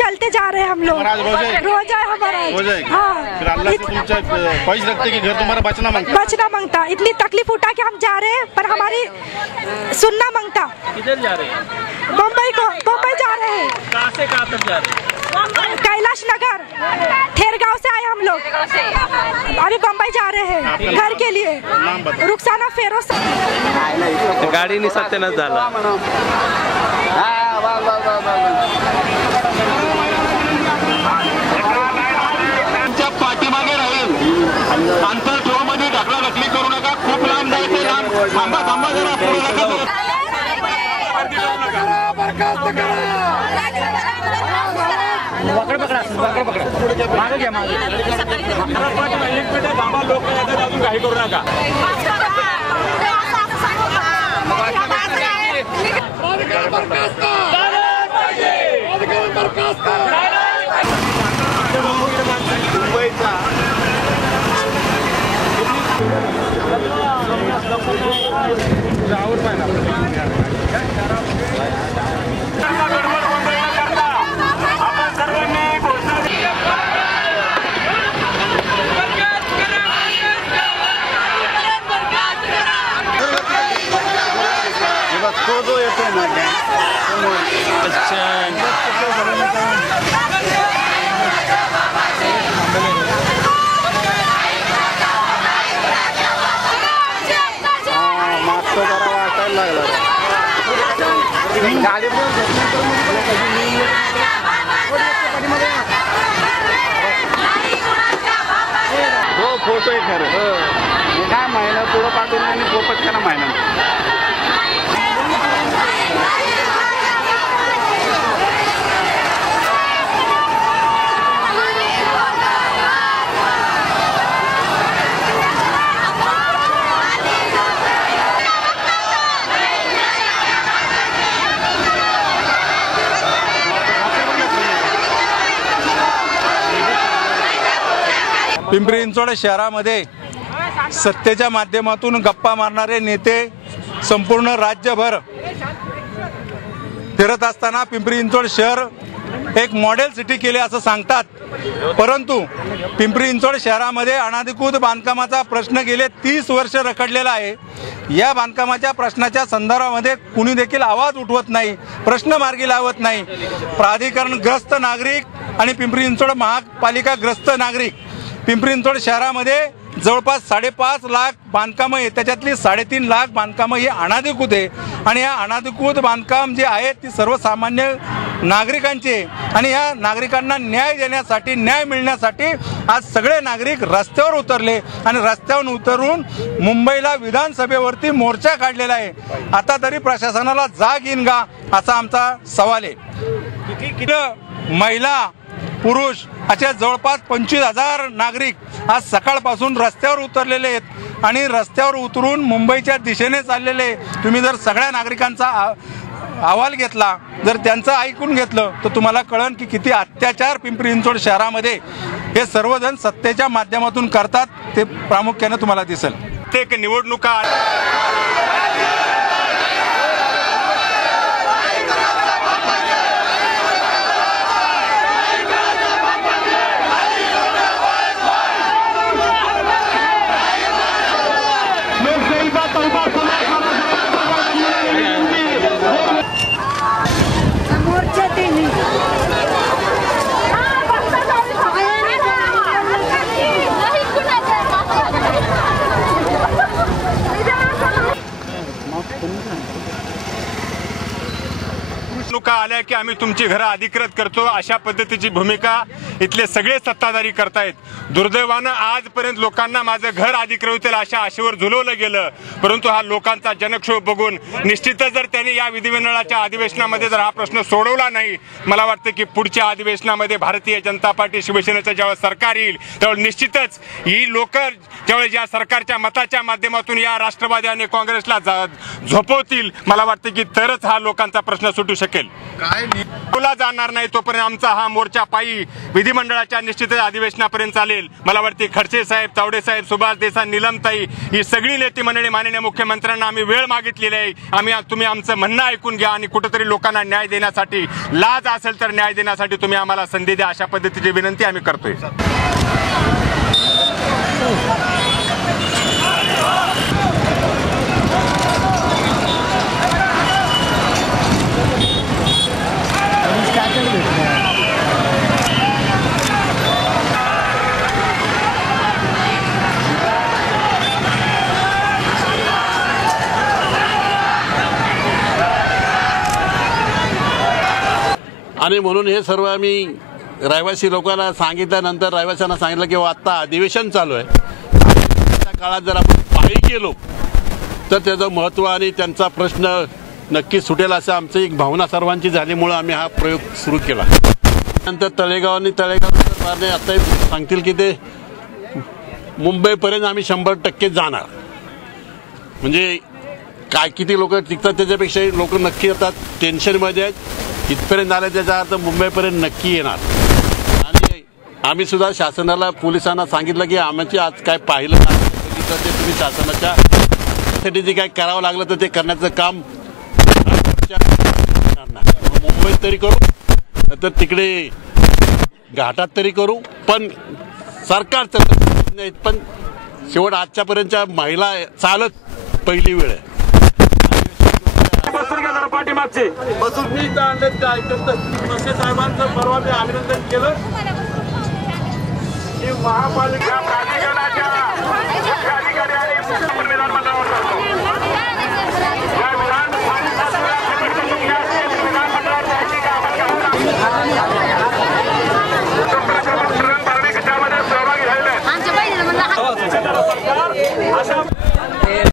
चलते जा रहे हैं हम लोग, रोज है हमारा। ख्वाहिश रखते कि घर तुम्हारा बचना मांगता। इतनी तकलीफ उठा के हम जा रहे हैं, पर हमारी सुनना मांगता। किधर जा रहे हैं? मुंबई जा रहे हैं। कहाँ से कहाँ तक जा रहे हैं? कैलाश नगर ठेरगांव से आए हम लोग, अभी बम्बई जा रहे हैं घर के लिए। रुखसाना फेरोज गाडी नि सत्यानाश झाला। पाठीमागे राहील, अंतर ठेवामध्ये ढकलाढकली करू नका, खूप लांब जायचं, लांब थांबा जरा, पुढे नका मागे घ्या, मागे लोक अजून काही करू नका। हो फोटो आहे खरं, काय महिना पुढं पाठवून आणि गोपच करा महिना। पिंपरी चिंचवड शहरामध्ये सत्तेच्या माध्यमातून गप्पा मारणारे नेते संपूर्ण राज्यभर फिरत असताना पिंपरी चिंचवड शहर एक मॉडेल सिटी केले असं सांगतात, परंतु पिंपरी चिंचवड शहरामध्ये अनधिकृत बांधकामाचा प्रश्न गेले 30 वर्ष रखडलेला आहे। या बांधकामाच्या प्रश्नाच्या संदर्भामध्ये कुणी देखील आवाज उठवत नाही, प्रश्न मार्गी लावत नाही। प्राधिकरणग्रस्त नागरिक आणि पिंपरी चिंचवड महापालिका ग्रस्त नागरिक पिंपरी चिंचवड शहरामध्ये जवळपास 5.5 लाख बांधकामं आहेत, त्याच्यातली 3.5 लाख बांधकामं ही अनधिकृत आहे आणि या अनधिकृत बांधकाम जे आहेत ती सर्वसामान्य नागरिकांचे आणि या नागरिकांना न्याय देण्यासाठी, न्याय मिळण्यासाठी आज सगळे नागरिक रस्त्यावर उतरले आणि रस्त्यावर उतरून मुंबईला विधानसभेवरती मोर्चा काढलेला आहे। आता तरी प्रशासनाला जाग येईन का असा आमचा सवाल आहे। किती महिला पुरुष अशा जवळपास 25,000 नागरिक आज सकाळपासून रस्त्यावर उतरलेले आहेत आणि रस्त्यावर उतरून मुंबईच्या दिशेने चाललेले। तुम्ही जर सगळ्या नागरिकांचा अहवाल घेतला, जर त्यांचं ऐकून घेतलं तर तुम्हाला कळेल की किती अत्याचार पिंपरी चिंचवड शहरामध्ये हे सर्वजण सत्तेच्या माध्यमातून करतात, ते प्रामुख्याने तुम्हाला दिसेल। प्रत्येक निवडणुका आल्या की आम्ही तुमची घरं अधिकृत करतो अशा पद्धतीची भूमिका इथले सगळे सत्ताधारी करतायत। दुर्दैवानं आजपर्यंत लोकांना माझं घर अधिकृत होईल अशा आशेवर झुलवलं गेलं, परंतु हा लोकांचा जनक्षोभ बघून निश्चितच जर त्यांनी या विधिमंडळाच्या अधिवेशनामध्ये जर हा प्रश्न सोडवला नाही, मला वाटतं की पुढच्या अधिवेशनामध्ये भारतीय जनता पार्टी शिवसेनेचं ज्यावेळेस सरकार येईल त्यावेळेस निश्चितच ही लोक ज्यावेळेस या सरकारच्या मताच्या माध्यमातून या राष्ट्रवादी आणि काँग्रेसला झोपवतील, मला वाटतं की तरच हा लोकांचा प्रश्न सुटू शकेल। बोला जाणार नाही तोपर्यंत आमचा हा मोर्चा पायी विधिमंडळाच्या निश्चित अधिवेशनापर्यंत चालेल। मला वाटते खडसे साहेब, तावडे साहेब, सुभाष देसाई, नीलमताई ही सगळी नेते मंडळी माननीय मुख्यमंत्र्यांना आम्ही वेळ मागितलेली आहे। तुम्ही आमचं म्हणणं ऐकून घ्या आणि कुठेतरी लोकांना न्याय देण्यासाठी, लाज असेल तर न्याय देण्यासाठी तुम्ही आम्हाला संधी द्या, अशा पद्धतीची विनंती आम्ही करतोय। आणि म्हणून हे सर्व आम्ही रहिवासी लोकांना सांगितल्यानंतर रहिवाशांना सांगितलं की आता अधिवेशन चालू आहे, त्या काळात जर आपण पायी गेलो तर त्याचं महत्त्व आणि त्यांचा प्रश्न नक्की सुटेल असं आमची एक भावना सर्वांची झाल्यामुळं आम्ही हा प्रयोग सुरू केला। नंतर तळेगाव आता सांगतील की ते मुंबईपर्यंत आम्ही 100% जाणार, म्हणजे काय किती लोक टिकतात त्याच्यापेक्षा लोक नक्की येतात, टेन्शनमध्ये आहेत, इथपर्यंत आले त्याचा अर्थ मुंबईपर्यंत नक्की येणार। आणि आम्ही सुद्धा शासनाला, पोलिसांना सांगितलं की आम्हाला आज काय पाहिलं तर ते तुम्ही शासनाच्या साठी जे काय करावं लागलं तर ते करण्याचं काम मुंबईत तरी करू तर तिकडे घाटात तरी करू, पण सरकारचं नाही, पण शेवट आजच्यापर्यंतच्या महिला चालत पहिली वेळ आहे। पाठीमागचे बसून मी साहेबांचं परवा मी अभिनंदन केलं की महापालिका प्राधिकरणाच्या मुख्य अधिकारी आणि विधानमंडळावर